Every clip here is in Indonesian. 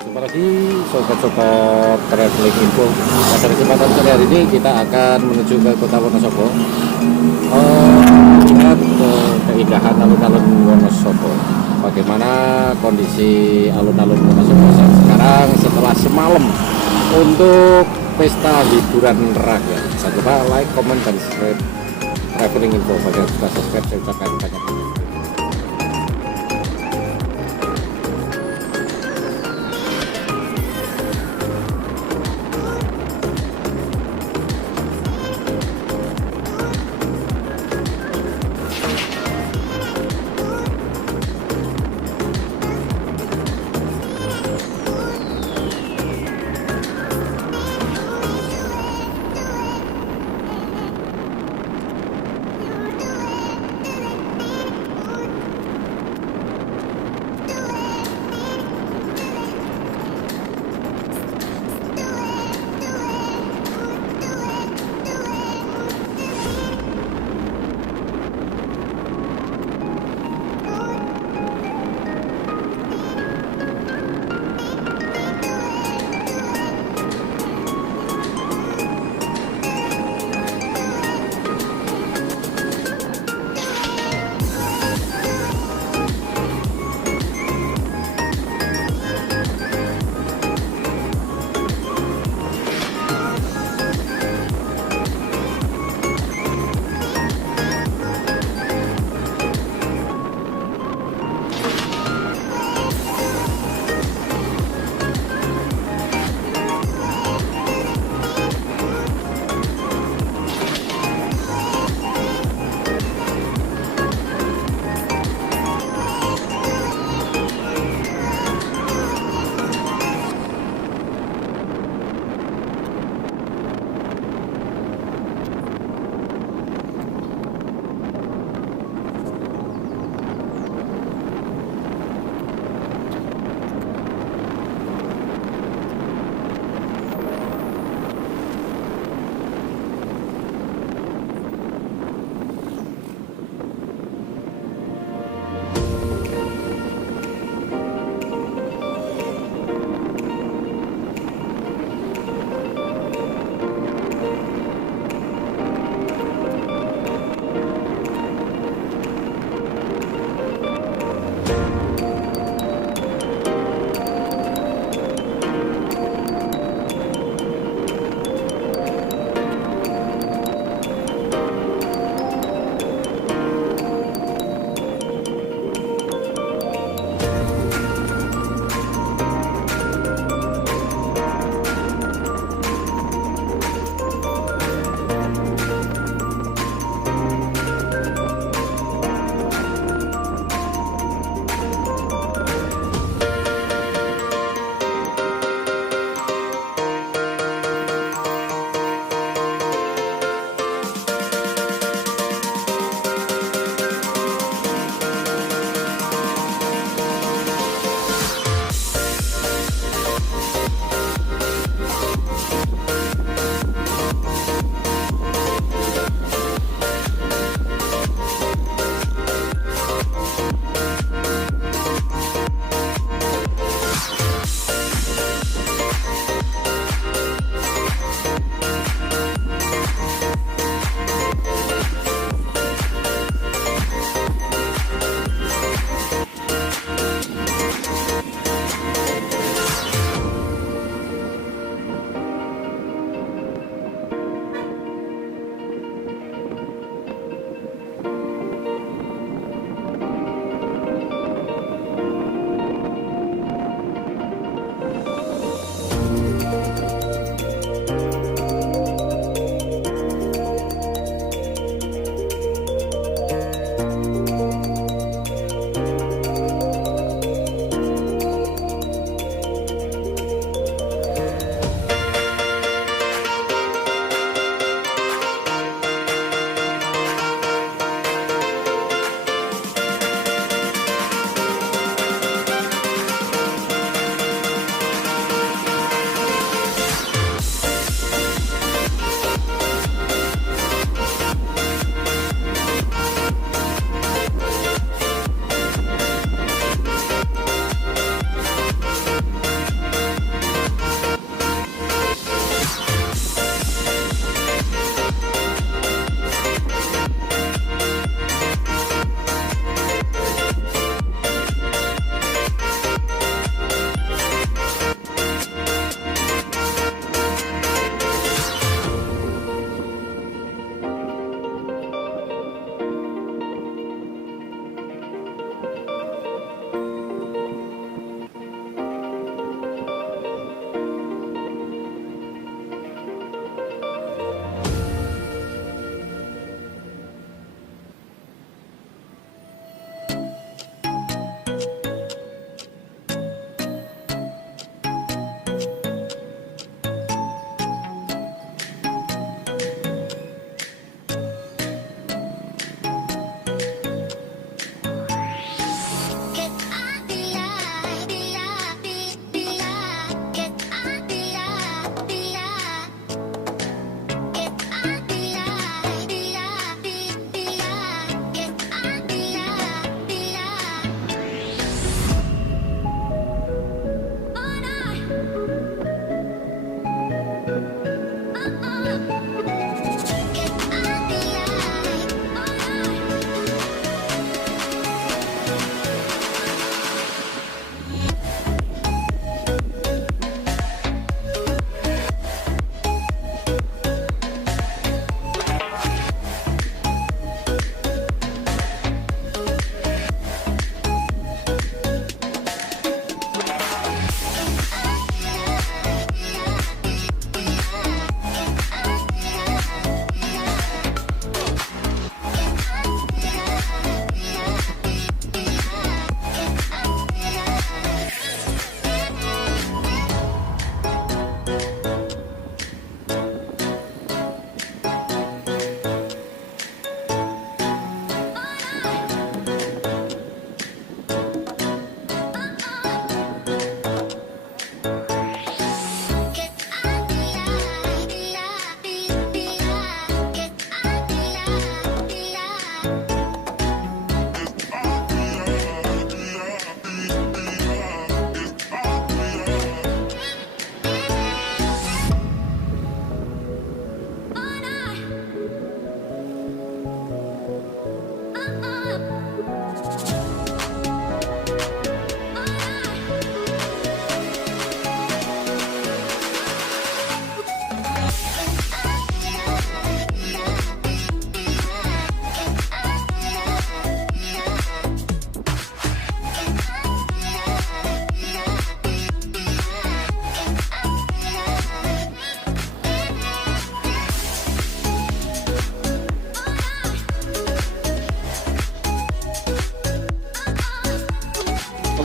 Jumpa lagi sobat-sobat traveling info. Pada kesempatan sore hari ini kita akan menuju ke kota Wonosobo, melihat keindahan alun-alun Wonosobo. Bagaimana kondisi alun-alun Wonosobo saat sekarang setelah semalam untuk pesta hiburan raga. Jangan lupa like, comment, dan subscribe traveling info. Bagi yang sudah subscribe, saya ucapkan banyak terima kasih.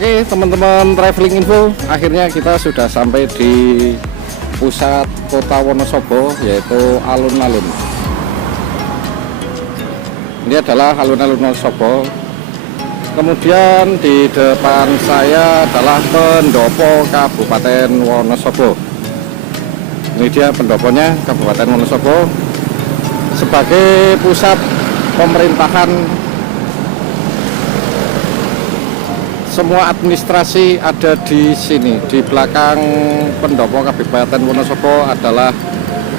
Oke teman-teman traveling info, akhirnya kita sudah sampai di pusat kota Wonosobo, yaitu alun-alun. Ini adalah alun-alun Wonosobo. Kemudian di depan saya adalah pendopo Kabupaten Wonosobo. Ini dia pendoponya, Kabupaten Wonosobo, sebagai pusat pemerintahan. Semua administrasi ada di sini. Di belakang pendopo Kabupaten Wonosobo adalah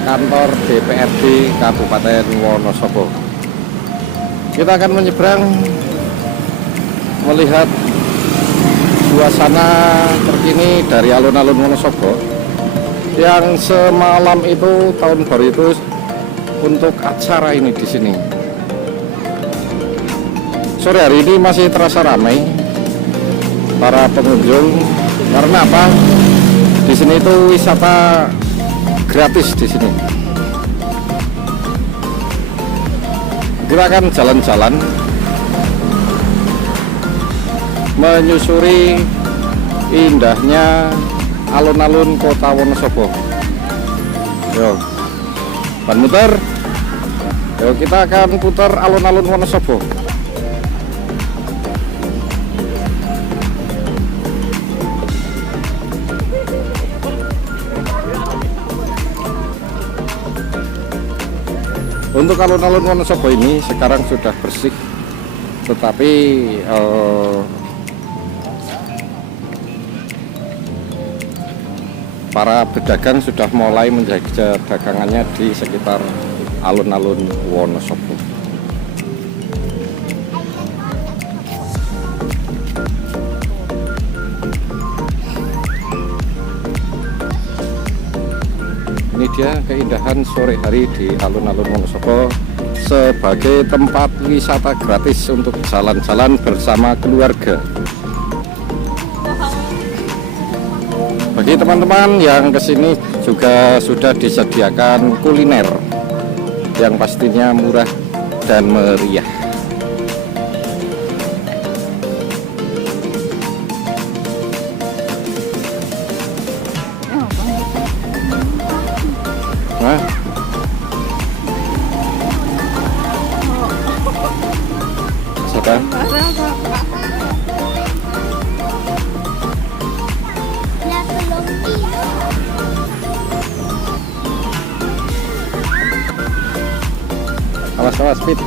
kantor DPRD Kabupaten Wonosobo. Kita akan menyeberang melihat suasana terkini dari alun-alun Wonosobo yang semalam itu tahun baru itu untuk acara ini di sini. Sore hari ini masih terasa ramai para pengunjung, karena apa? Di sini itu wisata gratis di sini. Kita akan jalan-jalan menyusuri indahnya alun-alun kota Wonosobo. Yo, ban muter. Yo, kita akan putar alun-alun Wonosobo. Untuk alun-alun Wonosobo ini sekarang sudah bersih, tetapi para pedagang sudah mulai menjaga dagangannya di sekitar alun-alun Wonosobo. Ini dia keindahan sore hari di alun-alun Wonosobo sebagai tempat wisata gratis untuk jalan-jalan bersama keluarga. Bagi teman-teman yang kesini juga sudah disediakan kuliner yang pastinya murah dan meriah. Nah, siapa? Awas speed.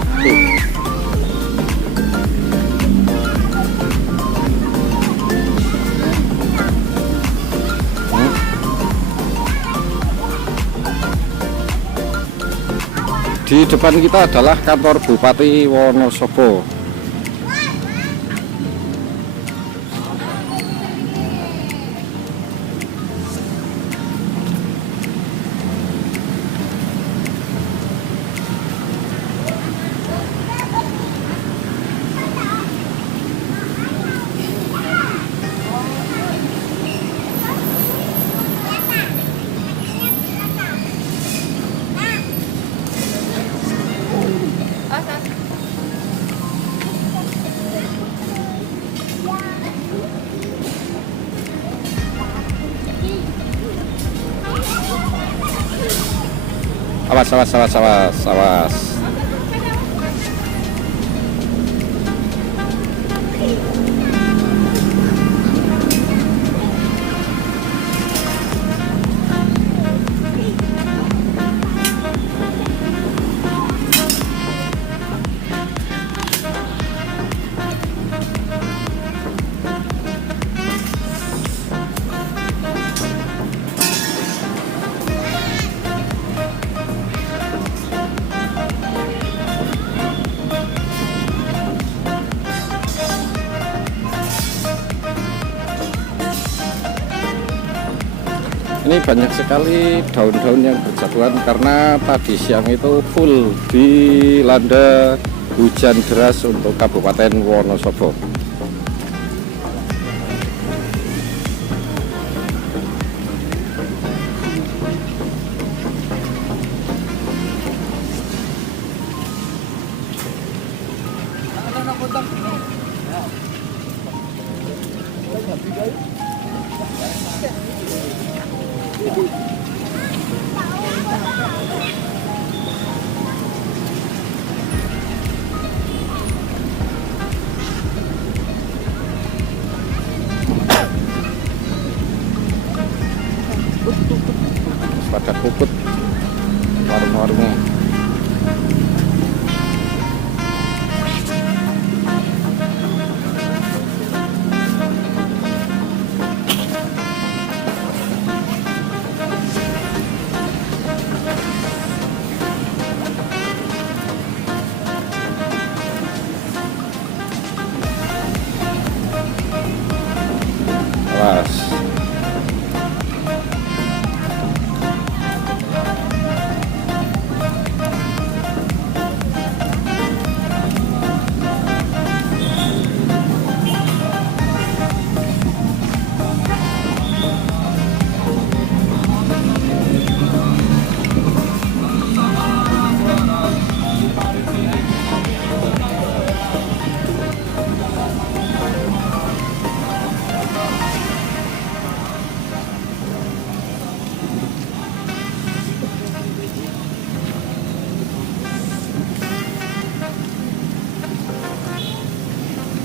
Di depan kita adalah kantor Bupati Wonosobo. Awas. Ini banyak sekali daun-daun yang berjatuhan karena tadi siang itu full dilanda hujan deras untuk Kabupaten Wonosobo. pada puput warung-warungnya. Alas.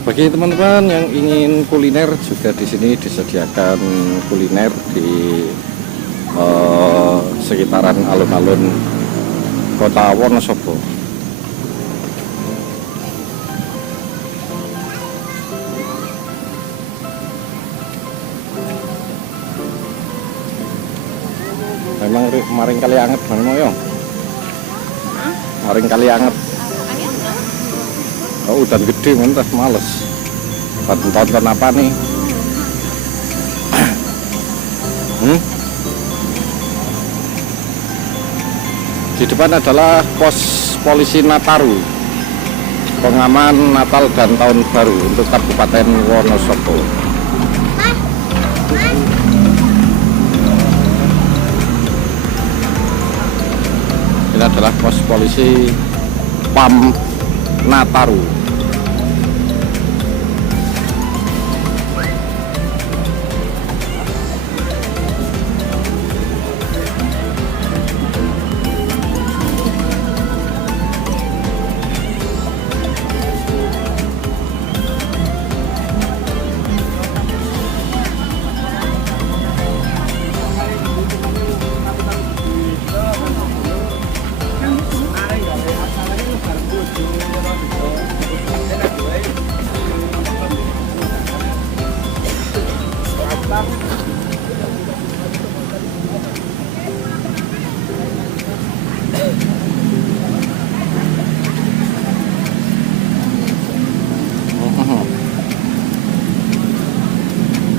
Bagi teman-teman yang ingin kuliner juga di sini disediakan kuliner di sekitaran alun-alun Kota Wonosobo. Memang maring kali anget mana yo? Maring kali anget. Oh, udan gede mentah males. Tonton apa nih? Di depan adalah pos polisi Nataru, pengaman Natal dan Tahun Baru untuk Kabupaten Wonosobo. Ini adalah pos polisi Pam Nataru.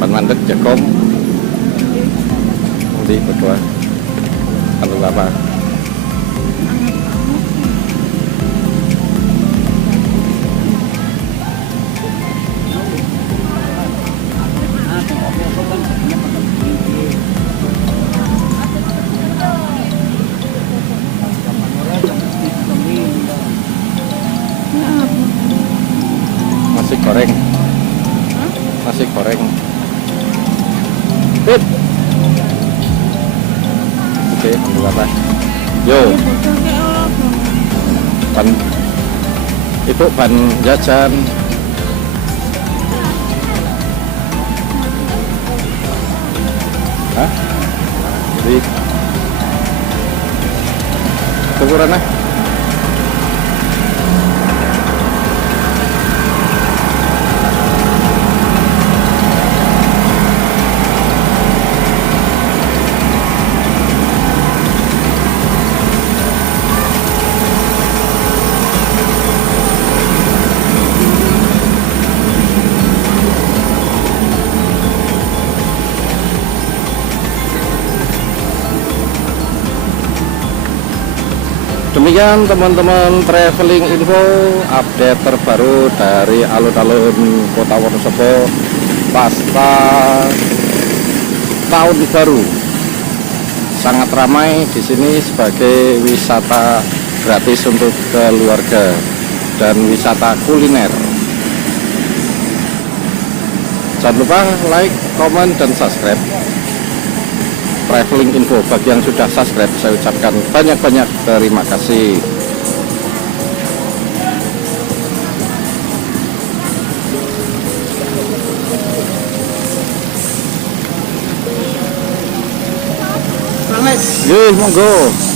Mandek jakom di berdua atau apa nasi goreng Oke, ambil apa? Yo. Ban itu ban jajan. Hah? Jadi ukurannya? Demikian teman-teman traveling info update terbaru dari alun-alun Kota Wonosobo pasca Tahun Baru. Sangat ramai di sini sebagai wisata gratis untuk keluarga dan wisata kuliner. Jangan lupa like, comment, dan subscribe traveling info. Bagi yang sudah subscribe, saya ucapkan banyak-banyak terima kasih. Yes, monggo.